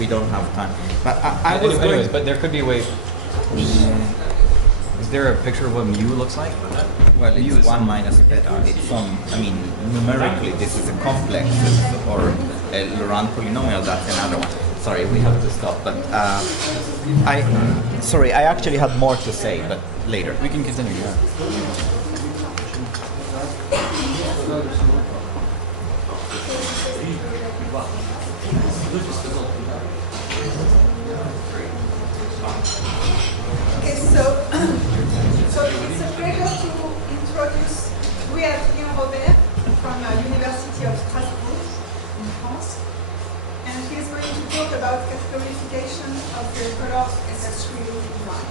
we don't have time. But I was anyways, but there could be a way. Is there a picture of what mu looks like? Well, it's 1 minus beta. It's some, I mean, numerically, this is a complex or a Laurent polynomial. That's another one. Sorry, we have to stop. But sorry, I actually had more to say, but later. We can continue. Yeah. Okay, so it's a pleasure to introduce Louis-Adrien Robert from University of Strasbourg in France, and he's going to talk about categorification of the colors sl3-link.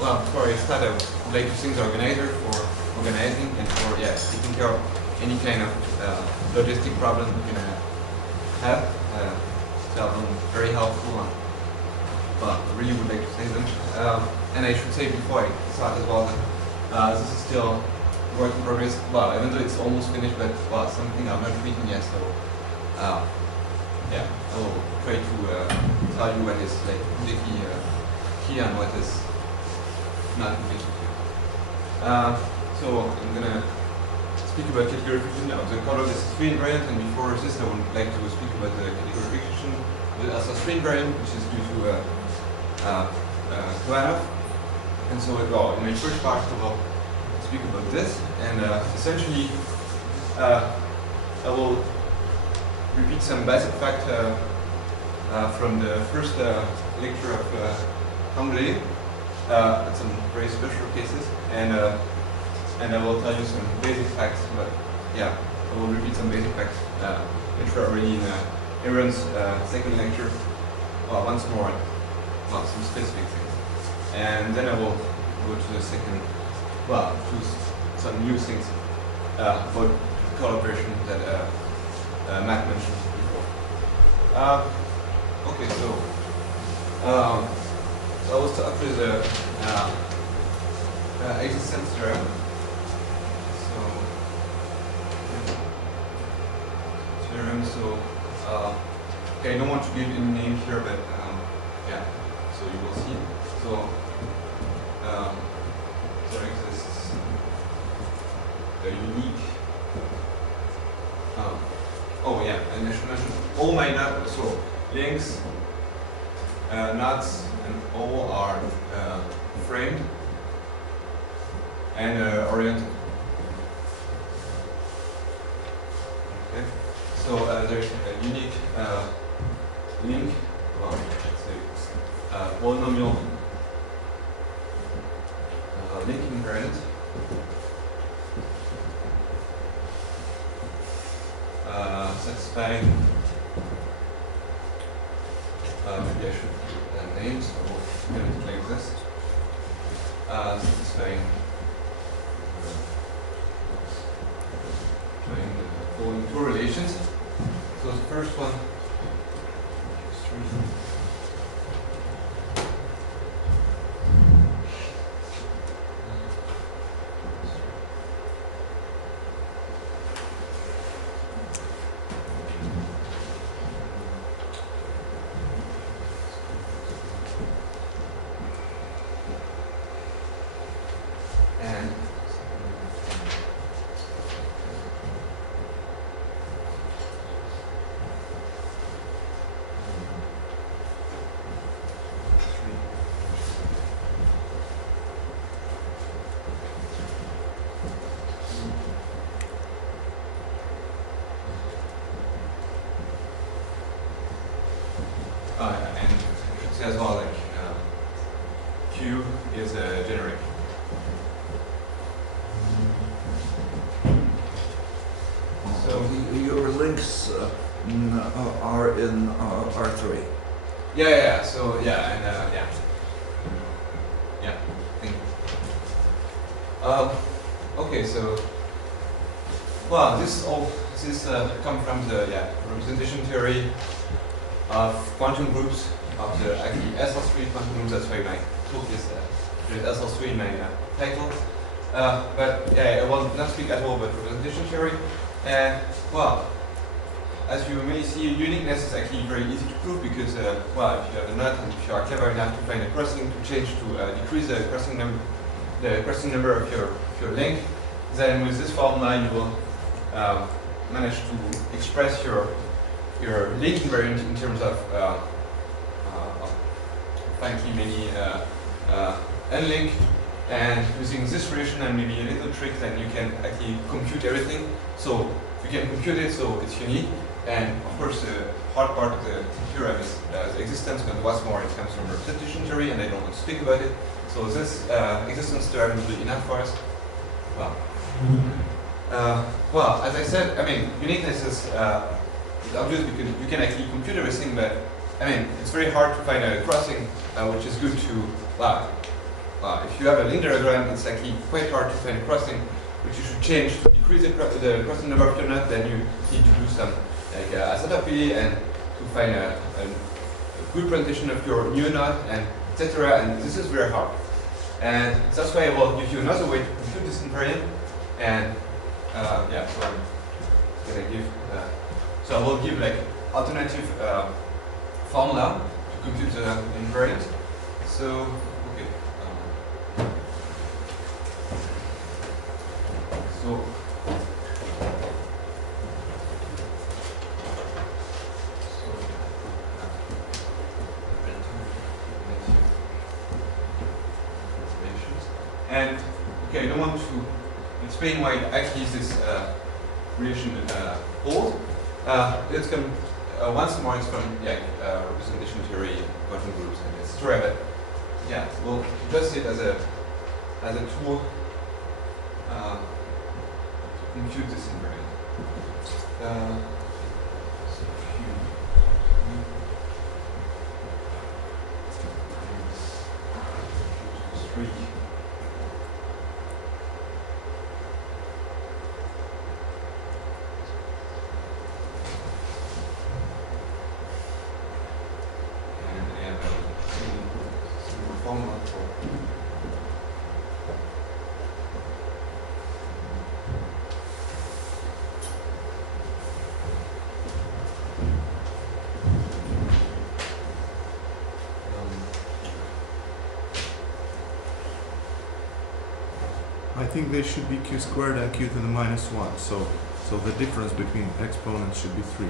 Well, for a start, I would like to thank the organizer for organizing and for taking care of any kind of logistic problem you can have. They have been very helpful. Well, I really would like to thank them. And I should say before I start as well that this is still work in progress. Well, even though it's almost finished, but well, something I'm not written yet. So yeah, I will try to tell you what is like completely key and what is not completely clear. So I'm gonna speak about categorification of the color sl3 invariant, and before this I would like to speak about the categorification of the sl3 invariant, which is due to Bannoe. And so well, in my first part I will speak about this, and essentially I will repeat some basic fact from the first lecture of Anglais, some very special cases, and I will tell you some basic facts, but yeah, I will repeat some basic facts which were already in Aaron's second lecture, well, once more, well, some specific things. And then I will go to the second, well, to some new things about collaboration that Matt mentioned before. Okay, so I will start with the existence theorem. So okay, I don't want to give any name here, but yeah, so you will see. So there exists a unique. Oh yeah, and I should mention all my nuts. So links, nuts, and all are framed and oriented. Okay. So there's a unique link, well, let's say polynomial link invariant satisfying, maybe I should put names, so we'll get it like this, satisfying the following two relations. So the first one is 3. And I should say as well, like Q is a generic. So your links are in R3. Yeah. So yeah, and yeah. Thank you. Okay, so well, this come from the representation theory of quantum groups of the actually sl3 quantum groups. That's why my talk is there's sl3 in my title. But yeah, I will not speak at all about representation theory. Well, as you may see, uniqueness is actually very easy to prove because, well, if you have a nut and if you are clever enough to find a crossing to change to decrease the crossing number of your link, then with this formula you will manage to express your link invariant in terms of frankly maybe n-link, and using this relation and maybe a little trick, then you can actually compute everything. So you can compute it, so it's unique. And of course, the hard part of the theorem is the existence, but what's more, it comes from a substitution theory, and I don't want to speak about it. So this existence theorem will be enough for us. Well, well, as I said, I mean, uniqueness is obvious because you can actually compute everything, but I mean, it's very hard to find a crossing which is good to, well, if you have a link diagram, it's actually quite hard to find a crossing which you should change to decrease the crossing number of your nut. Then you need to do some like isotopy and to find a good presentation of your new nut and etc. And this is very hard. And that's why I will give you another way to compute this invariant. And yeah, so I'm gonna give. So I will give like alternative formula to compute the invariant. So okay. So and okay, I don't want to explain why actually this relation holds. Let's come once more. It's from representation theory, quantum groups, and etc. But yeah, we'll just see it as a tool to compute this invariant. I think they should be q squared and q to the minus 1. So the difference between exponents should be 3.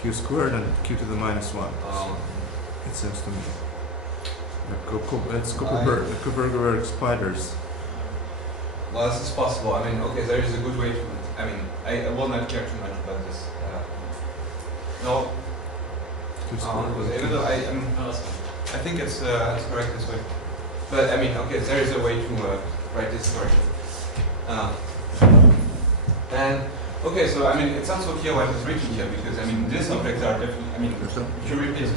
Q squared and q to the minus 1. It seems to me. It's Kuperberg spiders. Well, this is possible. I mean, okay, there is a good way to. I mean, I will not care too much about this. No. Even though I think it's correct this way. But I mean, okay, there is a way to write this story. And okay, so I mean, it sounds so clear what is written here because I mean, these objects are definitely. I mean, if you repeat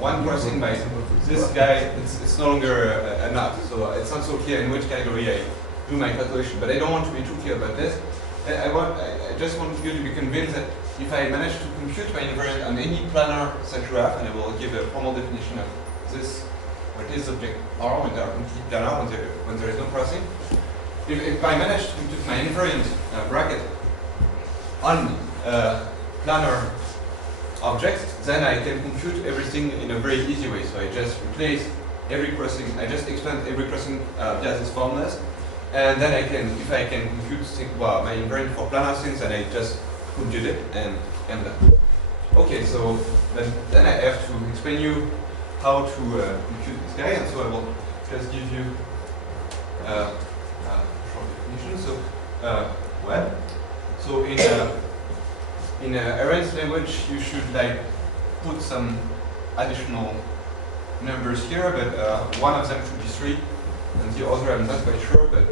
one crossing by this guy, it's no longer a nut. So it sounds so clear in which category I do my calculation. But I don't want to be too clear about this. I just want you to be convinced that if I manage to compute my invariant on any planar set graph, and I will give a formal definition of this, where this object R when they are completely planar, when there is no crossing. If I manage to compute my invariant bracket on planar object, then I can compute everything in a very easy way. So I just replace every crossing, I just expand every crossing via these formulas, and then I can, if I can compute my invariant for planar things, then I just compute it and I'm done. Okay, so then I have to explain you how to compute this guy, and so I will just give you a short definition. So, well, so in Array's language, you should like put some additional numbers here, but one of them should be 3, and the other I'm not quite sure. But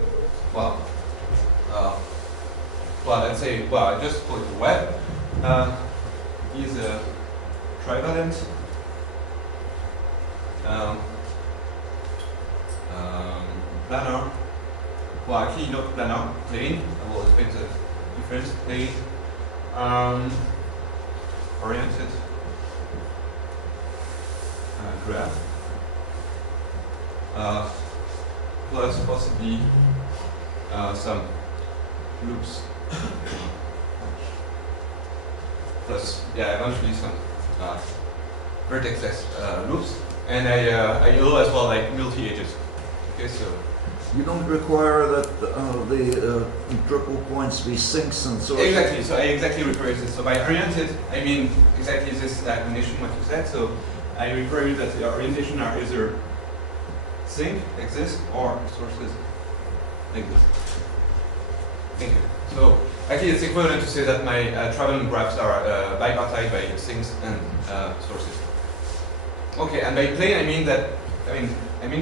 well, let's say I just call it web is trivalent. Planar. Well, actually not planar, plane. I will explain the difference. Plane. Oriented graph. Plus possibly some loops. plus eventually some vertexless loops, and I allow as well like multi-edges. Okay, so You don't require that the triple points be sinks and so. exactly. So I exactly require this. So by oriented, I mean exactly this condition what you said. So I require that the orientation are either sync like this or sources like this. Thank you. So actually, it's equivalent to say that my traveling graphs are bipartite by sinks and sources. Okay, and by plane I mean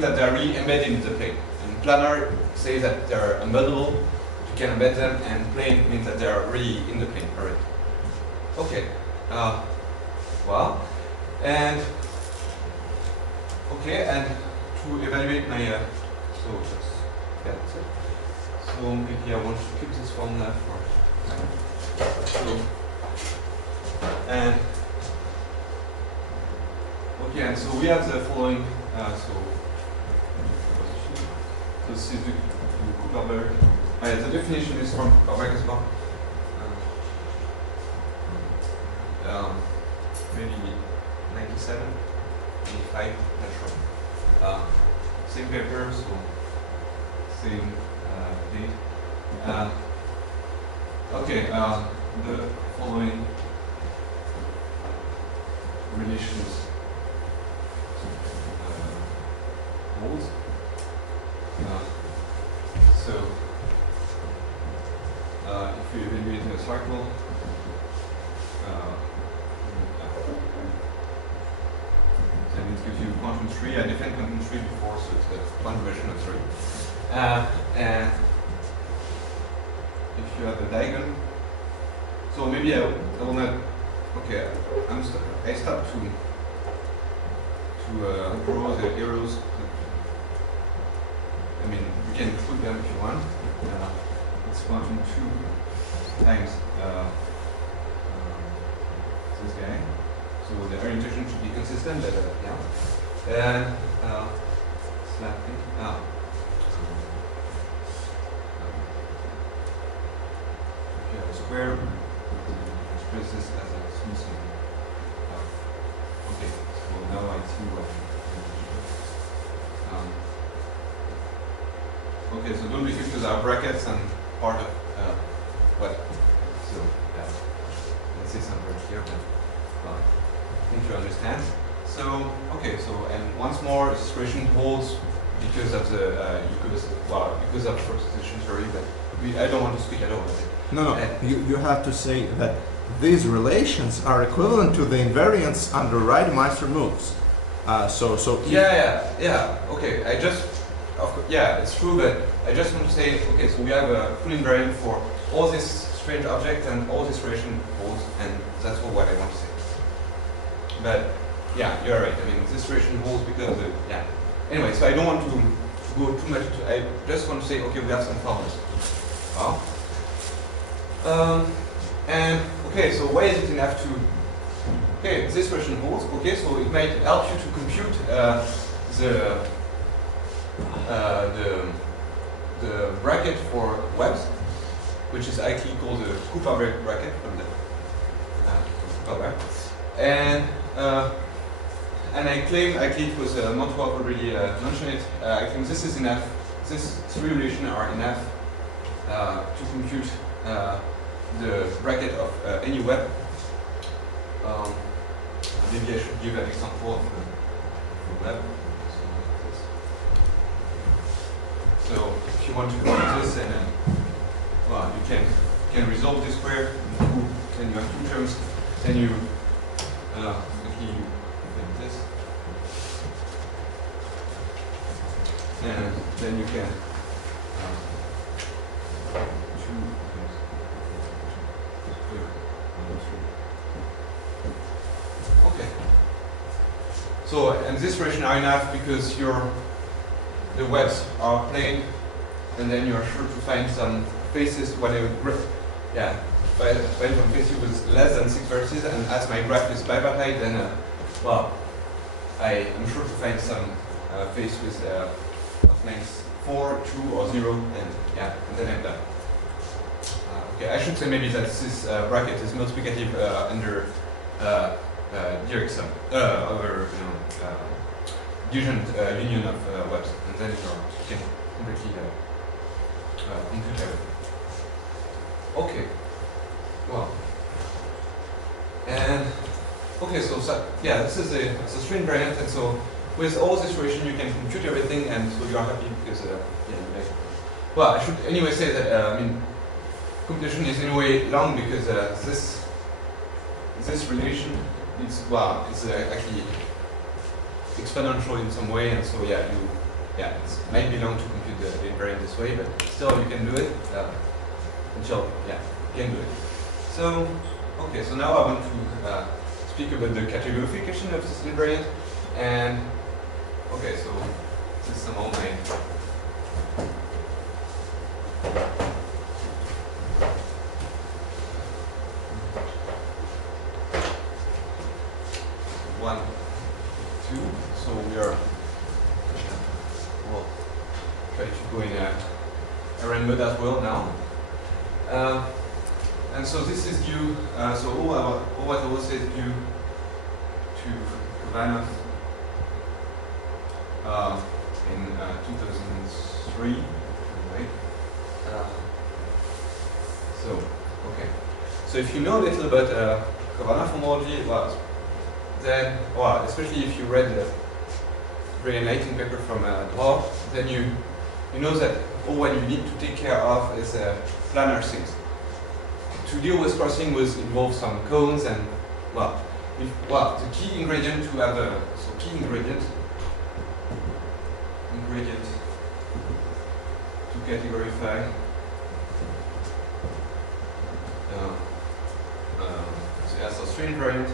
that they're really embedded in the plane. And planar says that they're embeddable. You can embed them, and plane means that they're really in the plane already. Okay. Well, and okay, and to evaluate my so that's it. So maybe I want to keep this formula for so and okay, and so we have the following so this is the Cooper-Berg. The definition is from Cooper-Berg as well. Maybe 97, 85, not sure. Same paper, so same date. Okay, the following relations holds. So if we evaluate a cycle, then it gives you quantum 3. I defined quantum 3 before, so it's the quantum version of 3. And if you have a diagonal, so maybe I will not. Okay, I start to draw the arrows. I mean, you can put them if you want. It's quantum 2 times this guy. So the orientation should be consistent, but yeah. And sl3-link. If you have a square, express this as a smoothing. Okay, so now I see what. Okay, so don't be confused with our brackets and part of what. So let's say some words here, but I think you understand. So okay, so and once more, this expression holds because of the because of proposition theory, but I don't want to speak at all of it. No, you have to say that these relations are equivalent to the invariants under Reidemeister moves. Okay, it's true, but I just want to say, okay, so we have a full invariant for all these strange objects and all this relation holds, and that's what I want to say. But yeah, you're right. I mean, this relation holds because of the Anyway, so I don't want to go too much into. I just want to say, okay, we have some formulas. Wow. And okay, so why is it enough to? Okay, this relation holds. Okay, so it might help you to compute the bracket for webs, which is actually called the Cooper-Berg bracket from the Cooper-Berg. And I claim, actually it was Magnitogorsk already mentioned it, I think this is enough, these three relations are enough to compute the bracket of any web. Maybe I should give an example of the web. So if you want to compute this, and you can resolve this square, then you have two terms, then you this, and then you can okay. So and this relation are enough because the webs are plane, and then you are sure to find some faces whatever. Find some faces with less than 6 vertices, and as my graph is bipartite, then I am sure to find some face with of length 4, 2, or 0, and then I'm done. okay, I should say maybe that this bracket is multiplicative under direct sum, over union of webs, and then you can completely compute everything. Okay. Well. And okay, so yeah, this is a string invariant, and so with all this relation you can compute everything, and so you are happy because yeah. Well, I should anyway say that I mean, computation is in a way long because this relation is it's actually exponential in some way, and so yeah, it might be long to compute the invariant this way, but still you can do it until you can do it. So okay, so now I want to speak about the categorification of this invariant, and okay, so this is some all my one, two. So we are we'll try to go in a array mode as well now. And so this is due, so all what I will say is due to Bannoe in 2003, right? So, okay. So if you know a little about Bannoe homology, then, especially if you read the very enlightening paper from Draw, then you know that all what you need to take care of is planar things. To deal with crossing involves some cones and the key ingredient to have a ingredient to categorify so string invariant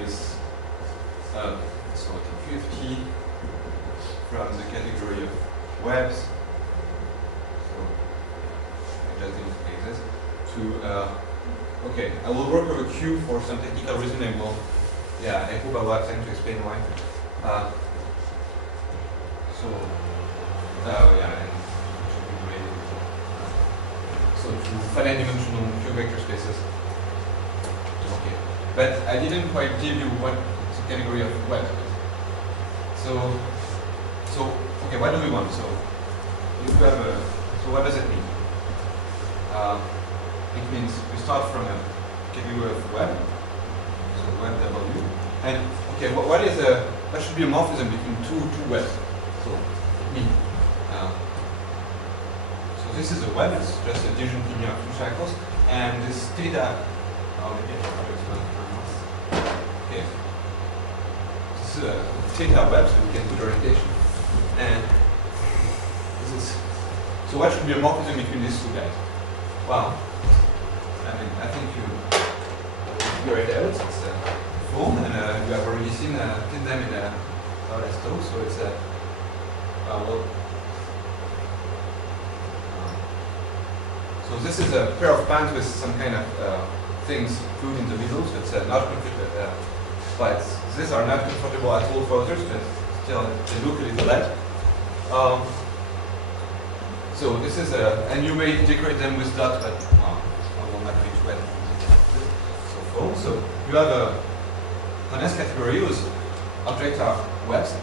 is so the QFT from the category of webs. To okay, I will work with a Q for some technical reason. I will, I hope I will have time to explain why. So to finite dimensional Q vector spaces. Okay, but I didn't quite give you what the category of web is. So okay, what do we want? So if we have so what does it mean? It means we start from a category of web, so web W, and okay, what should be a morphism between two webs? So so this is a web, it's just a division linear of two cycles, and this theta. Okay, this is a theta web, so we can put orientation, and this is. So what should be a morphism between these two guys? Well, I think you figure it out. It's a form, and you have already seen them in Auresto, so it's a so this is a pair of pants with some kind of things glued in the middle, so it's not comfortable. But these are not comfortable at all for others, but still they look a little bad. So this is and you may decorate them with dots, but I will not be too bad. So you have an S category whose objects are webs,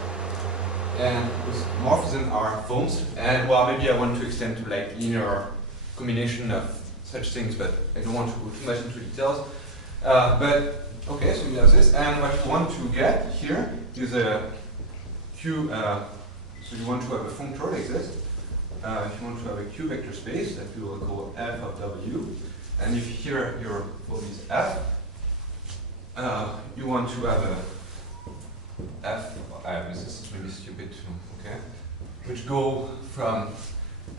and whose morphisms are phones. And maybe I want to extend to like linear combination of such things, but I don't want to go too much into details. But okay, so we have this, and what you want to get here is a Q. So you want to have a functor like this. If you want to have a Q vector space that we will call f of W, and if here your form is f, you want to have a f. This is really stupid too. Okay, which go from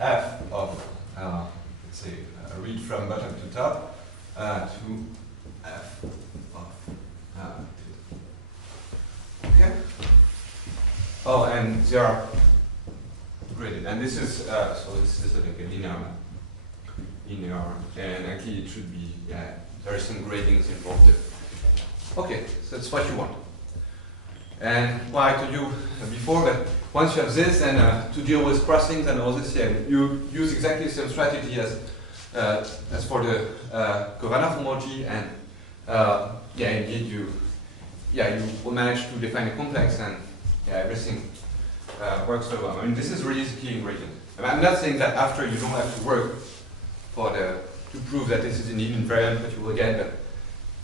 f of let's say read from bottom to top to f of okay. Oh, and they are graded, and this is so this is like a linear, and actually it should be there is some gradings involved. Okay, so that's what you want. And I told you before that once you have this, and to deal with crossings and all this, yeah, you use exactly the same strategy as for the Kovanov emoji, and yeah, indeed you will manage to define a complex, and yeah, everything works very well. I mean, this is really the key ingredient. I mean, I'm not saying that after you don't have to work to prove that this is indeed invariant, but you will get that.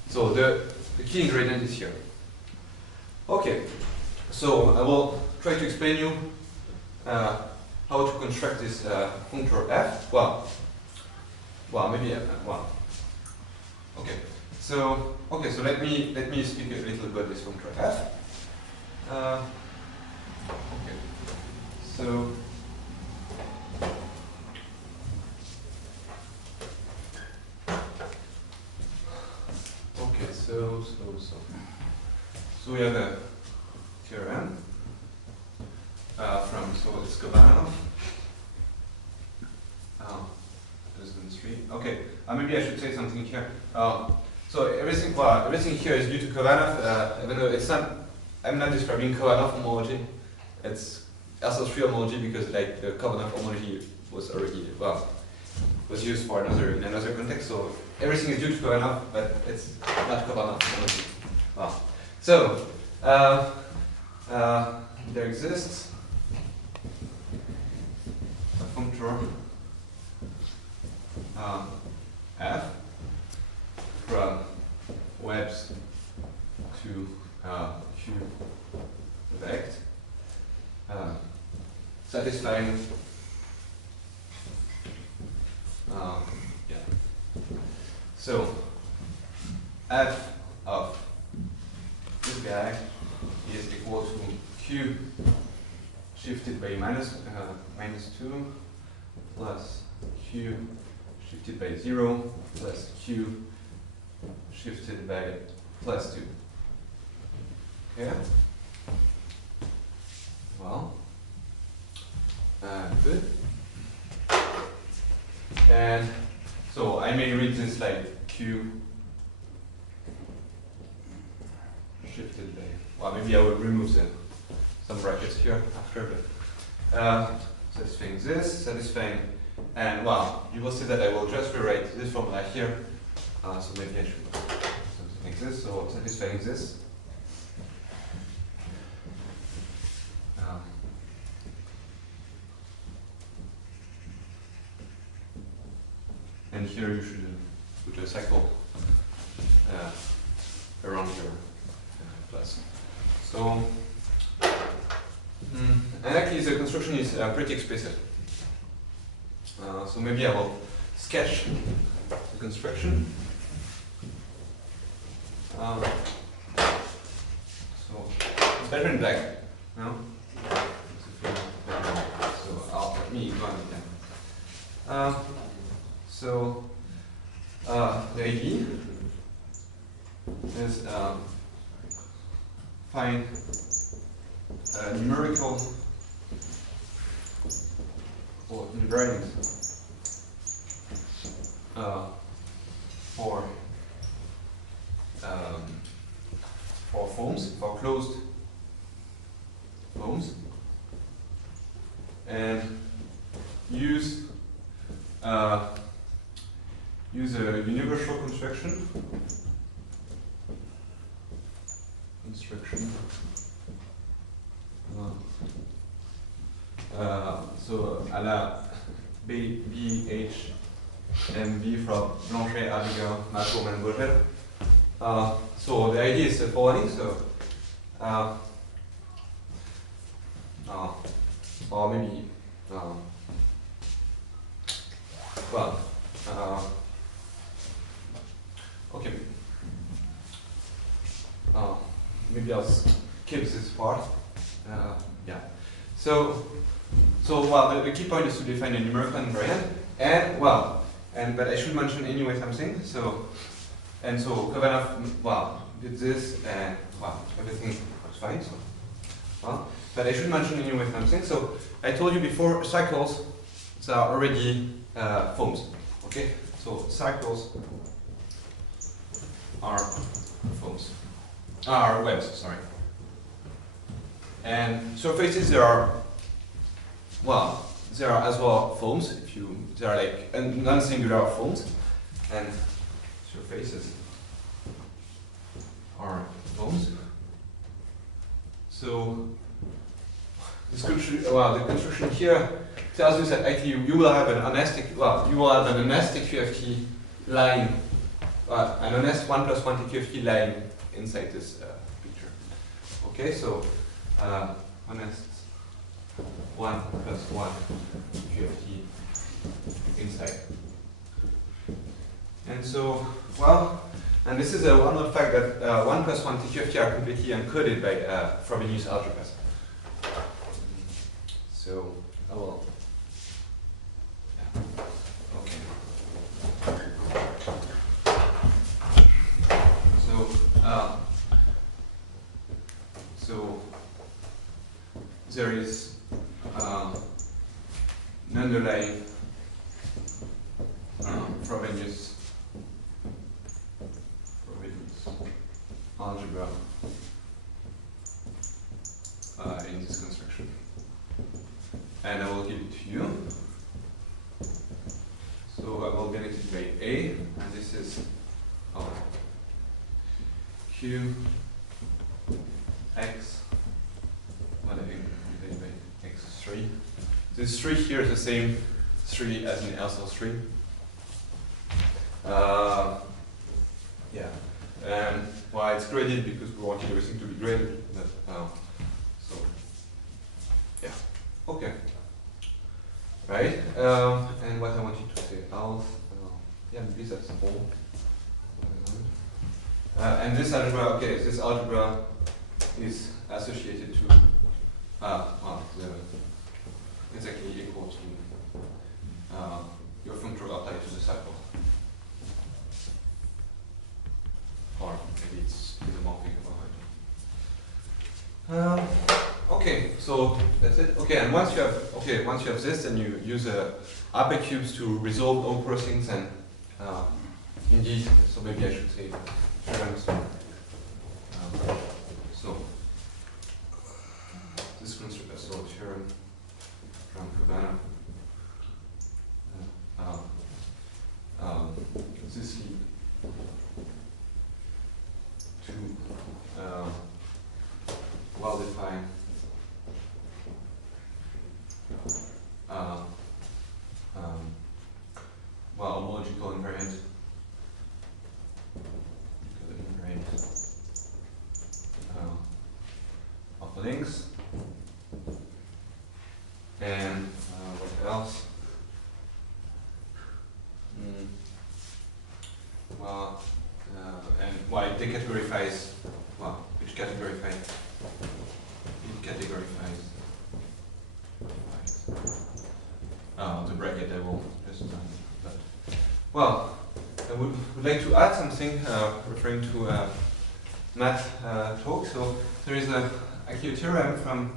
So the key ingredient is here. Okay, so I will try to explain you how to construct this functor f. Well, maybe well. Okay, so let me speak a little about this functor f. Okay, so. Okay, so we have a theorem from, so it's Bannoe, 2003. Okay, maybe I should say something here. So everything here is due to Kovanov, even though it's not, I'm not describing Kovanov homology, it's sl3 homology, because like the Kovanov homology was already, was used for in another context, so everything is due to Kovanov, but it's not Kovanov homology. Well, so there exists a functor f from webs to q vect satisfying yeah. So f of this guy is equal to q shifted by minus 2 plus q shifted by 0 plus q shifted by plus 2. Okay? Well, good. And so I may read this like q shifted by, well, maybe I will remove some brackets here after, but satisfying this, satisfying, and well, you will see that I will just rewrite this formula here, so maybe I should do something like this, so satisfying this. And here you should put a cycle around your plus. So, and actually the construction is pretty explicit. So maybe I will sketch the construction. So it's better in black, no? So let me go on again. So the idea is find a numerical or invariant for forms, for closed forms, and use a universal construction. So à la BHMB from Blanchet, Abigail, Malcolm, and Gaucher. So the idea is the following. So, or maybe, well, okay. Maybe I'll skip this part. Yeah. So well, the key point is to define a numerical invariant, and well, but I should mention anyway something. So Kovanov, did this, and everything was fine. So, but I should mention anyway something. So I told you before, cycles are already forms. Okay, so cycles are forms. Are webs, sorry. And surfaces, there are as well foams. There are like non-singular foams, and surfaces are foams. So the construction here tells you that actually you will have an anesthetic QFT line, an honest 1 plus 1 QFT line inside this picture. Okay, so honest 1 plus 1 QFT inside. And so, and this is a well-known fact that 1 plus 1 QFT are completely encoded by Frobenius algebras. So, I will. Yeah. Okay. So there is an underlying Frobenius algebra in this construction, and I will give it to you. So I will get it by A, and this is Q X, what I think by X3. This 3 here is the same 3 as in SL3. Yeah, and why it's graded because we wanted everything to be graded. But, so, yeah, okay. Right, and what I wanted to say else, yeah, maybe that's all. And this algebra, okay, this algebra is associated to, it's actually equal to your functorial applied to the cycle. Or maybe it's isomorphic about it. Okay, so that's it. Okay, and once you have this, then you use upper cubes to resolve all crossings, and indeed, so maybe I should say theorems. So this construct, so theorem from Bannoe. This lead to well-defined homological invariant of the links, and what else? And why it decategorifies, which categorifies the bracket I will just I would like to add something referring to math talk. So there is actually a theorem from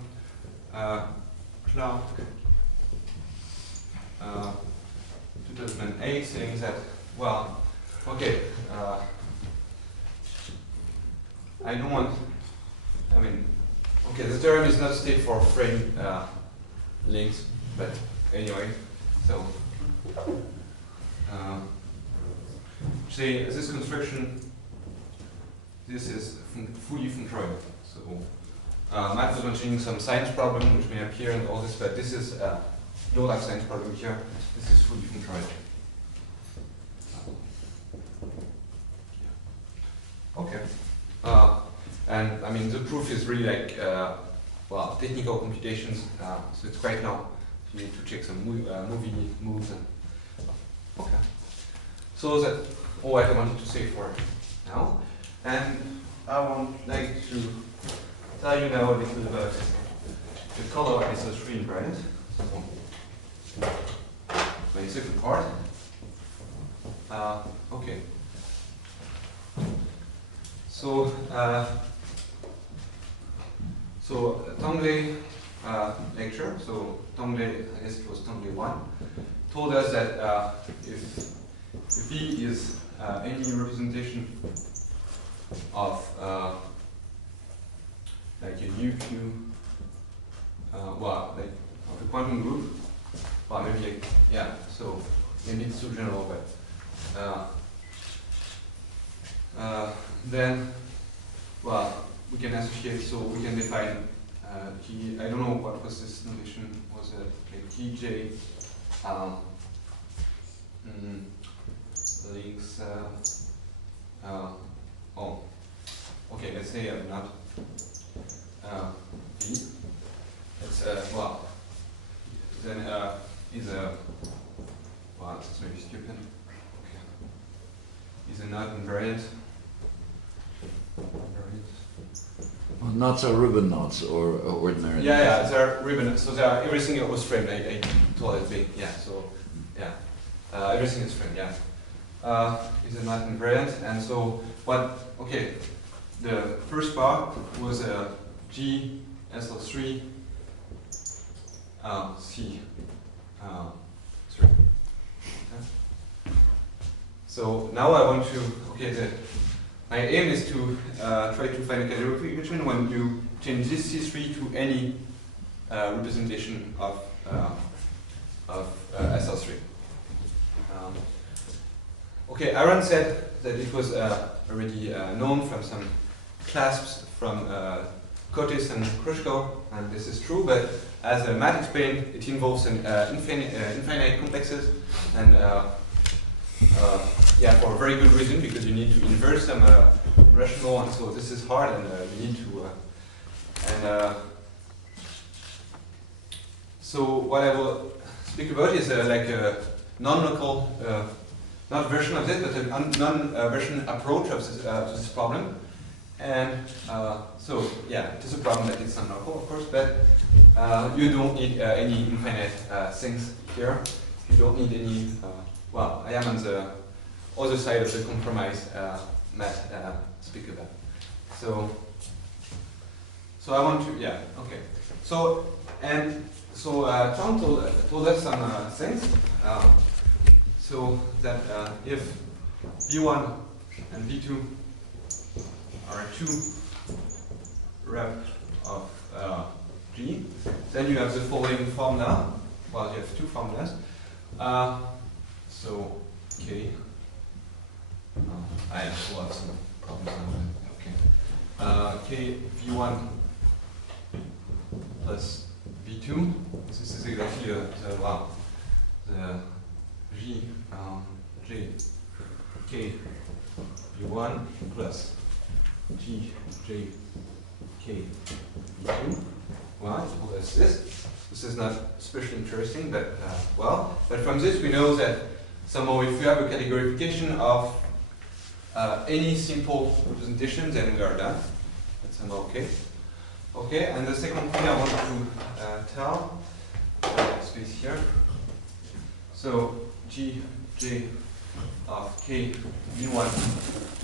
Clark 2008 saying that, I don't want, the theorem is not a state for frame links, but anyway, so say this construction, this is fully functorial. So Matt was mentioning some science problem which may appear and all this, but this is no life science problem here. This is fully functorial. Okay. And the proof is really like technical computations, so it's quite long. You need to check some movie moves and okay. So that's all I wanted to say for now, and I would like to tell you now a little about the color of SL3 invariant. So, my second part. Okay. So, Tongley lecture. So Tongley, I guess it was Tongley 1, told us that if V is any representation of like a UQ well, like of the quantum group. Well, maybe like, yeah. So maybe it's too general, but then, well, we can associate. So we can define T. I don't know what was this notation. Was it like Tj links? Oh, okay. Let's say not V. It's well. Then is a well. That's maybe stupid. Okay. Is a not invariant. Well, knots are ribbon knots or ordinary. Yeah, yeah, they're ribbon. So they are everything was framed. I told it big. Yeah. So yeah, everything is framed. Yeah. Is a not invariant, and so what? Okay, the first part was a G sl3 C 3. Okay. So now I want to my aim is to try to find a categorification when you change this C3 to any representation of SL3. Okay, Aaron said that it was already known from some clasps from Kotis and Krushko, and this is true, but as Matt explained, it involves an infinite complexes, and yeah, for a very good reason, because you need to invert some rational, and so this is hard, and you need to, so what I will speak about is like a non-local, not version of this, but a non-version approach of this problem. And so, yeah, it is a problem that it's non-local, of course, but you don't need any infinite things here. You don't need any, well, I am on the other side of the compromise Matt speak about. So I want to, yeah, okay. So, and so Tom told us some things. So that if V1 and V2 are two rep of G, then you have the following formula. Well, you have two formulas. So K. I have lots of problems now. Okay. K V1 plus V2. This is exactly the G J K V1 plus G J K V2. Well, that's this. This is not especially interesting, but well. But from this we know that somehow if we have a categorification of any simple representation, then we are done. That's somehow okay. Okay, and the second thing I want to tell, space here. So G J of K V1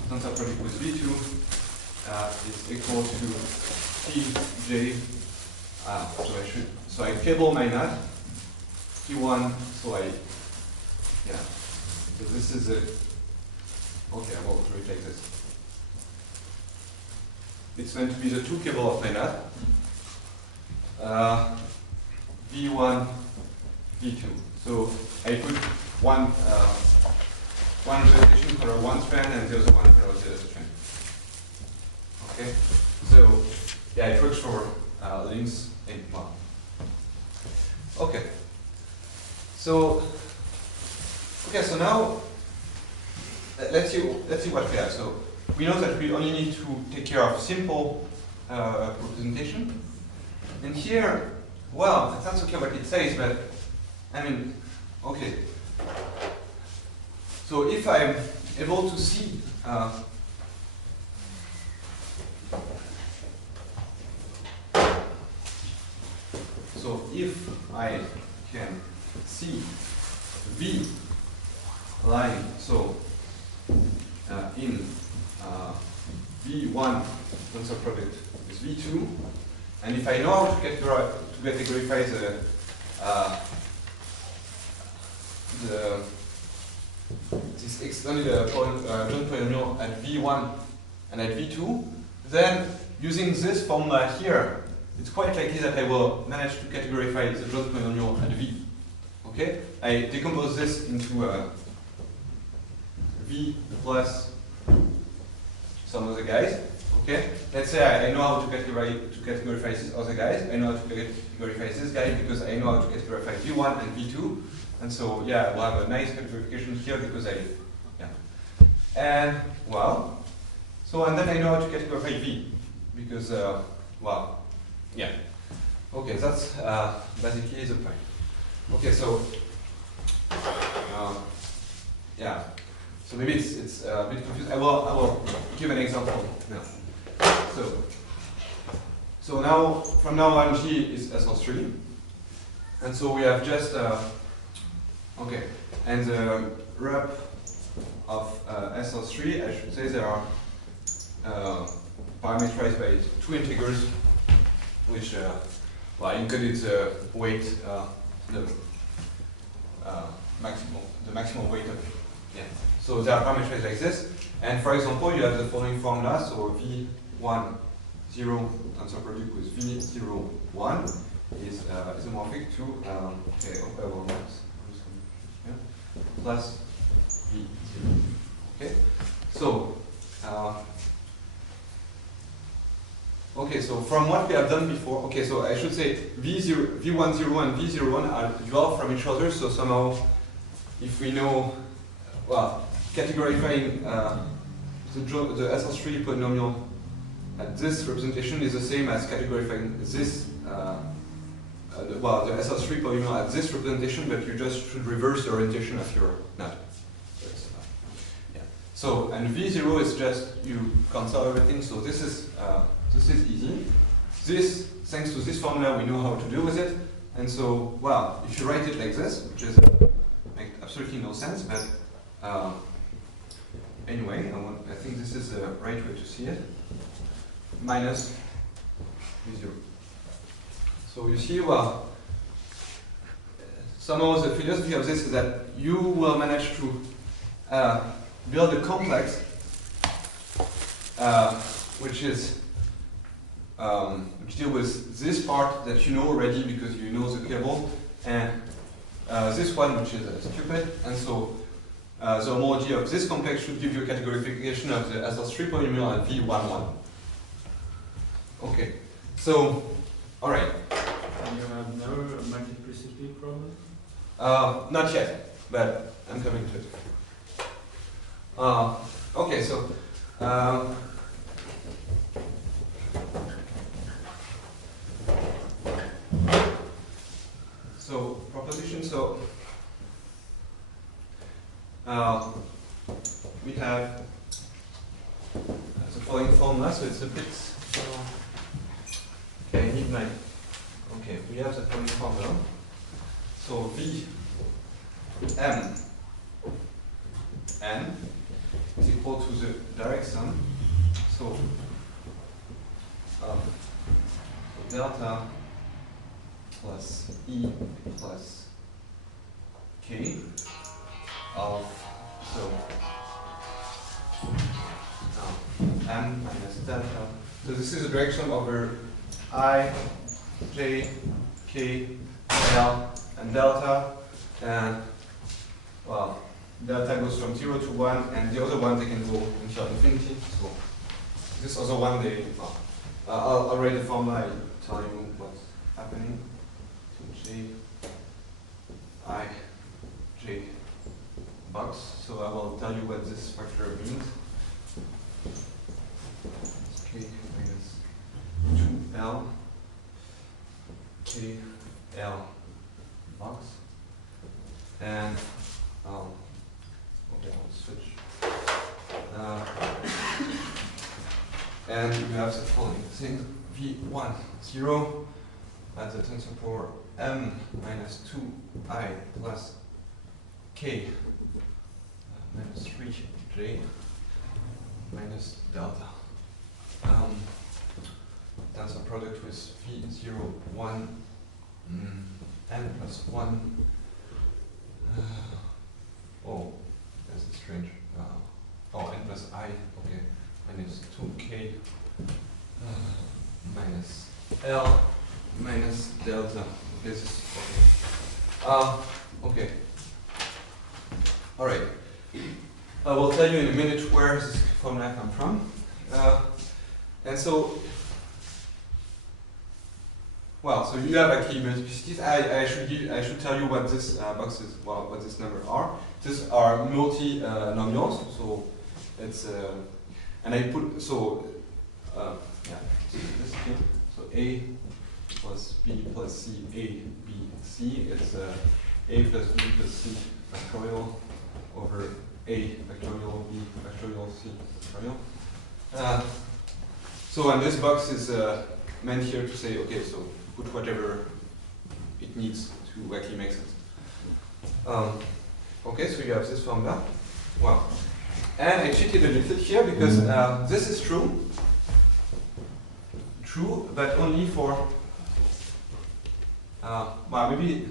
tensor product with V2 is equal to T J. So I cable my nut T1. So yeah. So this is a okay. I will retake this. It's meant to be the two cable of my nut. V1 V2. So I put one representation for one strand and the other one for the other strand. Okay, so yeah, it works for links in one. Okay, so now let's see what we have. So we know that we only need to take care of simple representation, and here, well, that's not okay what it says, but I mean, okay. So if I'm able to see so if I can see V line, so in V1 tensor product is V2, and if I know how to categorify this extended joint polynomial at V1 and at V2, then using this formula here, it's quite likely that I will manage to categorize the closed polynomial at V. Okay? I decompose this into V plus some other guys. Okay? Let's say I know how to categorize these other guys. I know how to categorize this guy because I know how to categorize V1 and V2. And so, yeah, we'll have a nice categorification here because and, well, so, and then I know how to categorize V because, well, yeah. Okay, that's basically the point. Okay, so, yeah. So maybe it's a bit confusing. I will give an example now. So now, from now on, G is SL3. And so we have just, okay, and the rep of SL3, I should say there are parameterized by two integers, which, well, encoded the weight, the maximum weight of, yeah. So they are parameterized like this. And for example, you have the following formula. So V1, 0 tensor product with V0, 1 is isomorphic to, okay, plus V0. Okay? So, okay, so from what we have done before, okay, so I should say V10 and V01 are dual from each other, so somehow if we know, well, categorizing the SL3 polynomial at this representation is the same as categorizing this, well, the SL3 polynomial at this representation, but you just should reverse the orientation of your nut. So, yeah. So, and V0 is just, you cancel everything, so this is easy. This, thanks to this formula, we know how to deal with it. And so, well, if you write it like this, which is makes absolutely no sense, but anyway, I think this is the right way to see it. Minus V0. So you see, well, somehow the philosophy of this is that you will manage to build a complex which is which deals with this part that you know already because you know the cable, and this one which is stupid, and so the homology of this complex should give you a categorification of the SL3 polynomial at V11. Okay, so, all right. And you have no multiplicity problem? Not yet, but I'm coming to it. Okay, so proposition. So we have the following formula. So it's a bit. Okay, I need my. Okay, we have the following formula. So V M N is equal to the direct sum. So delta plus E plus K of M minus delta. So this is a direct sum over I, J, K, L, and delta, and well, delta goes from 0 to 1, and the other one they can go until infinity. So this other one, they I'll write the formula. I'll tell you what's happening. So J, I, J box. So I will tell you what this factor means. K minus 2L K L box, and okay, I'll switch. And you have the following thing: V1 0 at the tensor power M minus 2I plus K minus 3J minus delta. Tensor product with V0 1 n plus 1. Oh, that's strange. Oh, n plus I, okay, minus 2k minus L delta. This is okay. All right. I will tell you in a minute where this formula comes from. And so, well, so you have actually multiplicities. I should tell you what this box is. Well, what this number are. These are multi-nomials. So it's and I put so yeah. So this here. So A plus B plus C, A, B, C. It's A plus B plus C factorial over A factorial, B factorial, C factorial. So and this box is meant here to say, okay, so put whatever it needs to actually make sense. Okay, so you have this formula. Wow. And I cheated a little here because this is true. True, but only for, well, maybe,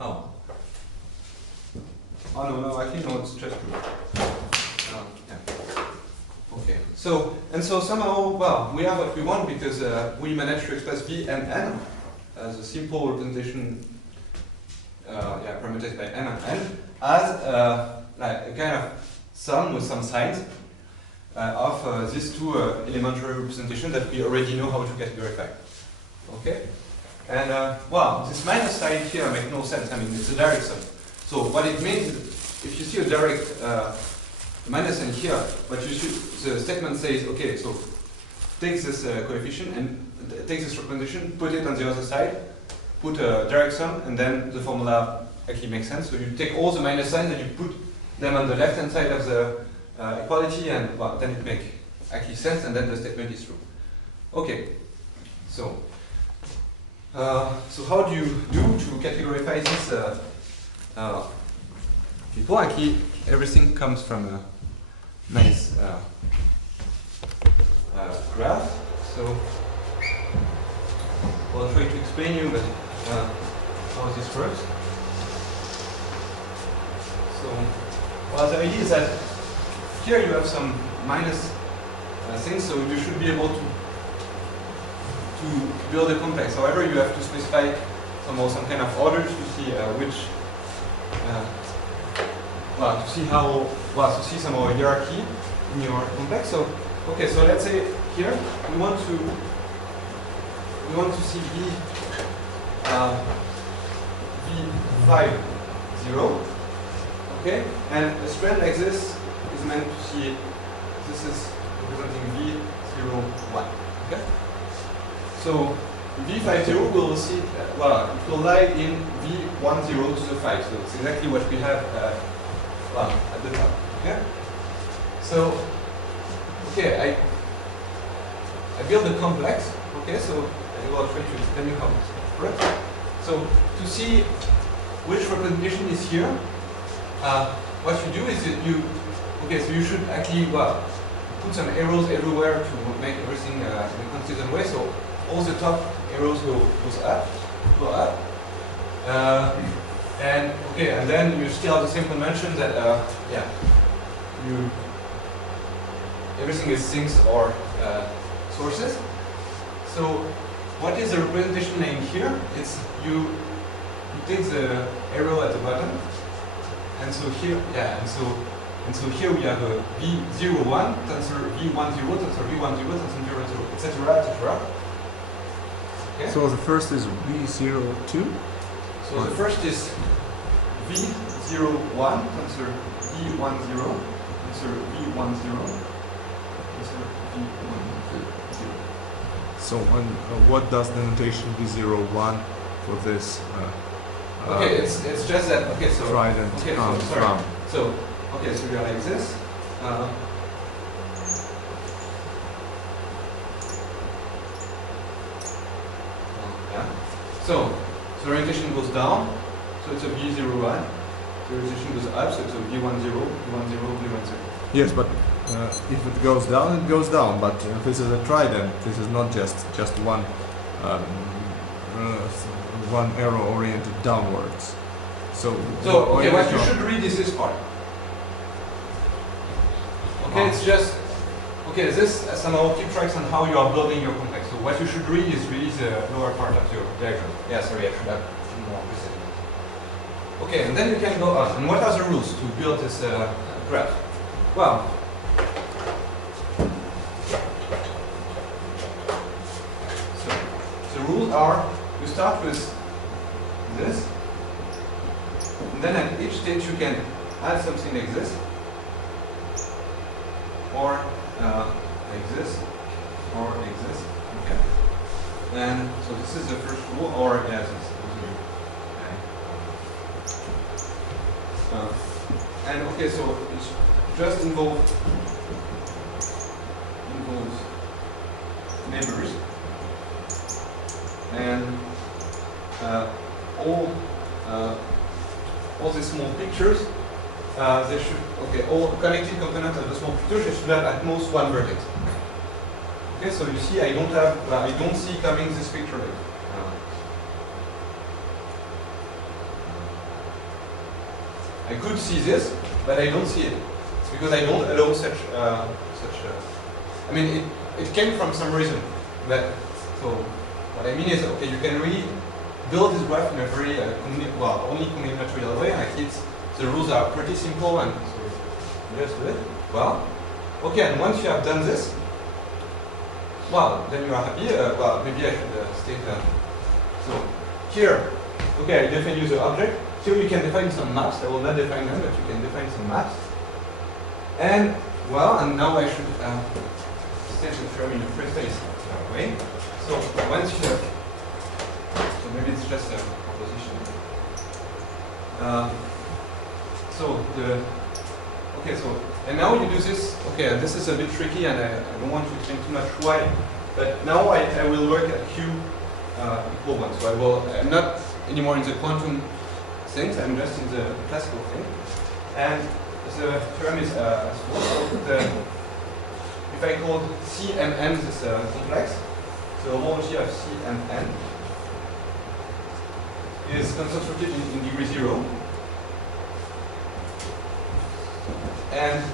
oh. Oh, no, actually, no, it's just true. Yeah. Okay, so, and so somehow, well, we have what we want because we managed to express V and N as a simple representation, yeah, parameterized by N and N, as like a kind of sum with some signs of these two elementary representations that we already know how to categorify. Okay? And, well, this minus sign here makes no sense. I mean, it's a direct sum. So what it means is, if you see a direct minus sign here, what you should, the statement says, okay, so take this coefficient and take this representation, put it on the other side, put a direct sum, and then the formula actually makes sense. So you take all the minus signs and you put them on the left-hand side of the equality, and well, then it makes actually sense, and then the statement is true. Okay, so so how do you do to categorify this people? Actually, everything comes from a nice graph. So I'll try to explain you, but how this works. So, well, the idea is that here you have some minus things, so you should be able to build a complex. However, you have to specify some kind of orders to see which, well, to see how, well, to see some hierarchy in your complex. So, okay, so let's say here we want to see V5 0. Okay, and a strand like this is meant to see, this is representing V0 1. Okay, so V50 will see, well, it will lie in V10 to the 5. So it's exactly what we have, well, at the top. Okay, so okay, I build a complex. Okay, so I will try to explain you how it's correct. So to see which representation is here. What you do is that you, okay, so you should actually, well, put some arrows everywhere to make everything in a consistent way. So all the top arrows go up, and okay, and then you still have the same convention that yeah, everything is sinks or sources. So what is the representation name here? It's you take the arrow at the bottom. And so here, yeah, and so here we have a V01, tensor V10, tensor V10, tensor 00, etc., etc. Okay. So the first is V02? So the first is V01, tensor V10, tensor V10, tensor V10. So what does the notation V01 for this? Okay, it's just that, okay, so trident okay, comes from. So okay, so we are like this. Yeah. So the orientation goes down, so it's a V01. The orientation goes up, so it's a V10, V10, V10. Yes, but if it goes down, it goes down. But this is a trident. This is not just one arrow oriented downwards. So okay, what you should read is this part. Okay, it's just okay. This somehow keep tracks on how you are building your complex. So what you should read is really the lower part of your diagram. Yeah, sorry, I should have been more precise. Okay, and then you can go on. And what are the rules to build this graph? Well, so the rules are, you start with this, and then at each stage you can add something like this, or like this, or like this. Okay. And so this is the first rule, or yes, it's and okay, so it's just involves neighbors, and all these small pictures, they should, okay, all connected components of the small pictures, they should have at most one vertex. Okay, so you see, I don't see coming this picture. I could see this, but I don't see it. It's because I don't allow such. I mean, it came from some reason. But so what I mean is, okay, you can really build this graph in a very only combinatorial way. Like the rules are pretty simple, and so just do it. Well, okay, and once you have done this, well, then you are happy. Well, maybe I should state that. So here, okay, I define user object. Here you can define some maps. I will not define them, but you can define some maps. And well, and now I should state the theorem in a precise way. So once you have, so maybe it's just a proposition. And now you do this. Okay, this is a bit tricky, and I don't want to explain too much why. But now I will work at q equal 1. So I'm not anymore in the quantum things, I'm just in the classical thing. And the term is as follows. So if I call CMN this complex, the homology of CMN is concentrated in degree 0. And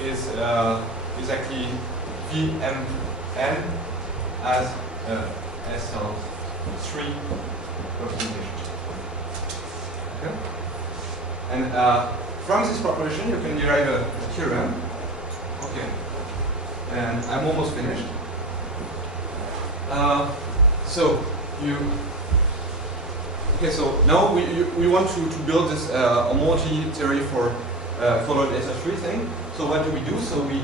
is actually VMN as sl3 representation. Okay? And from this proposition, you can derive a theorem. Okay. And I'm almost finished. So now we want to build this homology theory for followed SL3 thing. So what do? So we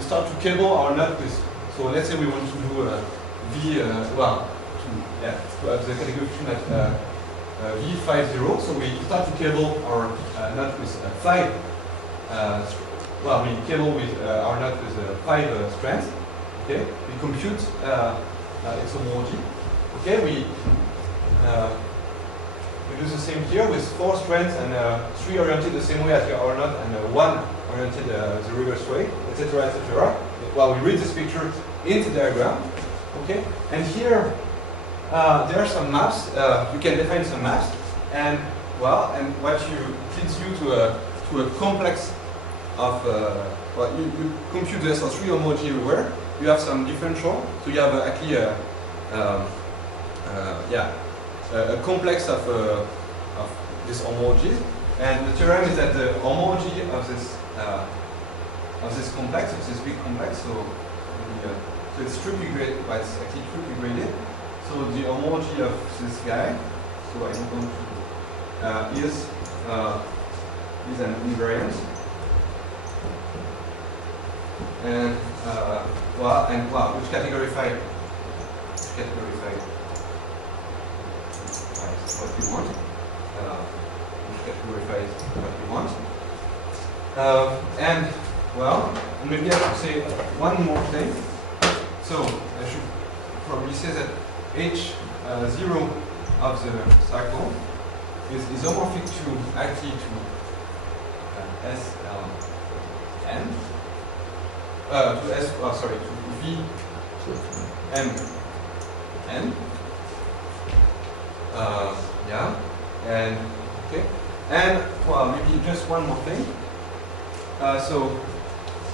start to cable our nut with. So let's say we want to do to have the categorification at V50. So we start to cable our nut with 5. We cable with our nut with 5 strands. Okay. We compute its homology. Okay. We do the same here with 4 strands and 3 oriented the same way as our nut and 1 oriented the reverse way, etc., etc. Well, we read this picture in the diagram. Okay. And here there are some maps. You can define some maps, and what leads you to a complex of you compute the SL3 homology everywhere. You have some differential, so you have actually a complex of these homologies, and the theorem is that the homology of this complex, of this big complex, so it's triply graded, but it's actually triply graded. So the homology of this guy, so I don't want to, is an invariant. And which categorified what we want. Which categorifies what we want. And maybe I should say one more thing. So I should probably say that H0 of the cycle is isomorphic to actually to SLN. To VMN. And okay, and maybe just one more thing. So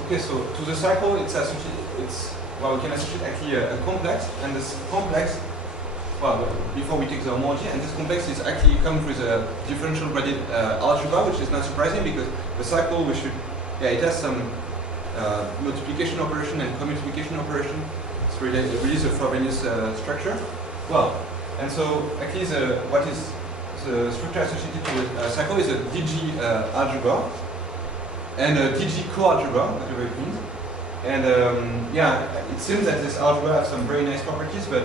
to the cycle, it's associated. well, we can associate actually a complex, and this complex, well, before we take the homology, and this complex is actually comes with a differential graded algebra, which is not surprising because the cycle we should, yeah, it has some multiplication operation and commutative operation. It's really the Frobenius structure. Well, and so actually what is the structure associated to a cycle is a DG algebra and a DG co-algebra, whatever it means. And yeah, it seems that this algebra has some very nice properties, but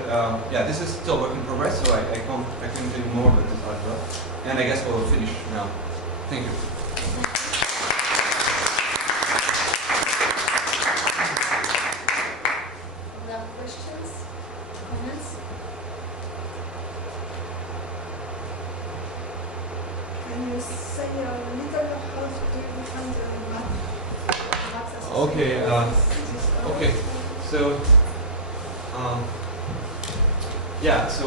yeah, this is still work in progress, so I can't tell you more about this algebra. And I guess we'll finish now. Thank you. Other questions? Comments? Can you say a little how to define the map? Okay. Okay. So yeah. So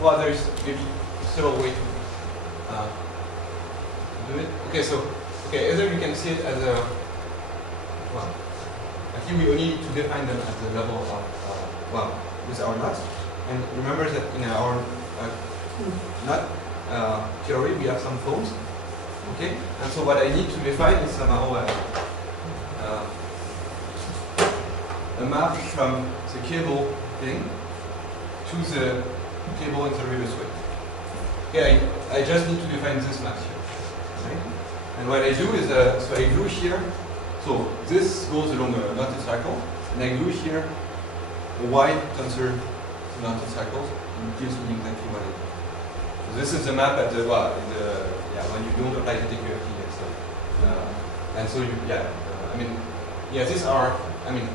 well, there is maybe several ways to do it. Okay. So either you can see it as a well. I think we only need to define them at the level of well with our nuts. And remember that in our nut theory we have some forms. Okay, and so what I need to define is somehow a map from the cable thing to the cable in the reverse way. Okay, I just need to define this map here. Right? And what I do is, so I glue here, so this goes along a knotted cycle, and I glue here a y tensor to knotted cycles, and it gives me exactly what I do. So this is the map at the, well, when you don't apply categorification and stuff. And so you, I mean, yeah, these are, I mean,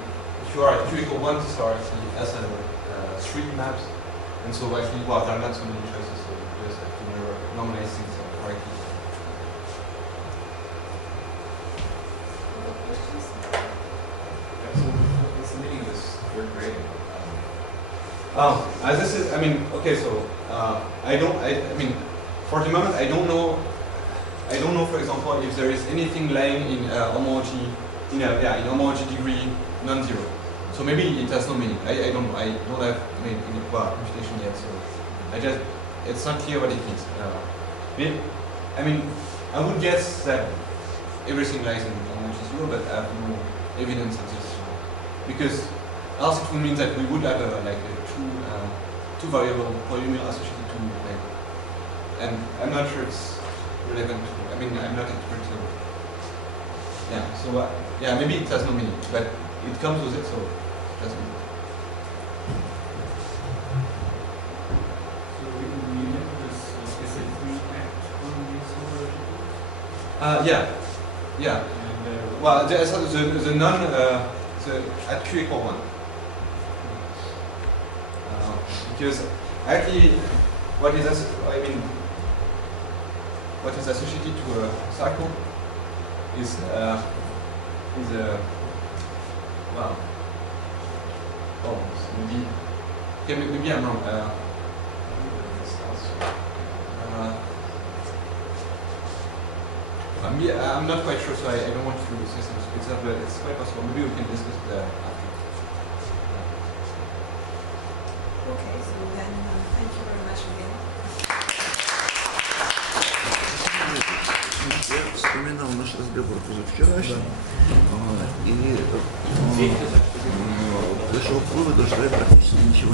if you are at Q equal 1, these are actually SL3 maps. And so actually, well, there are not so many choices, so you just have to normalize things correctly. Other questions? Yeah, so what's the meaning of this third grading? This is, I mean, okay, so I mean, for the moment, I don't know, for example, if there is anything lying in homology, in homology degree non-zero. So maybe it has no meaning. I don't know. I don't have made any computation yet, so it's not clear what it means. I mean, I would guess that everything lies in homology zero, but I have no evidence of this. Because else it would mean that we would have a two variable polynomial associated to like, and I'm not sure it's relevant to, I mean, I'm not expert to, yeah, so yeah, maybe it has no meaning, but it comes with it, so it doesn't mean. So we have this sl3 act on these homology. Yeah. And Well, the non, at Q equal 1. Because actually, what is associated to a cycle is well, oh, so maybe I'm wrong. I'm not quite sure, so I don't want to say something specific, but it's quite possible. Maybe we can discuss it after. Okay, so then thank you very much again. Я вспоминал наш разговор позавчерашний, и пришел к выводу, что я практически ничего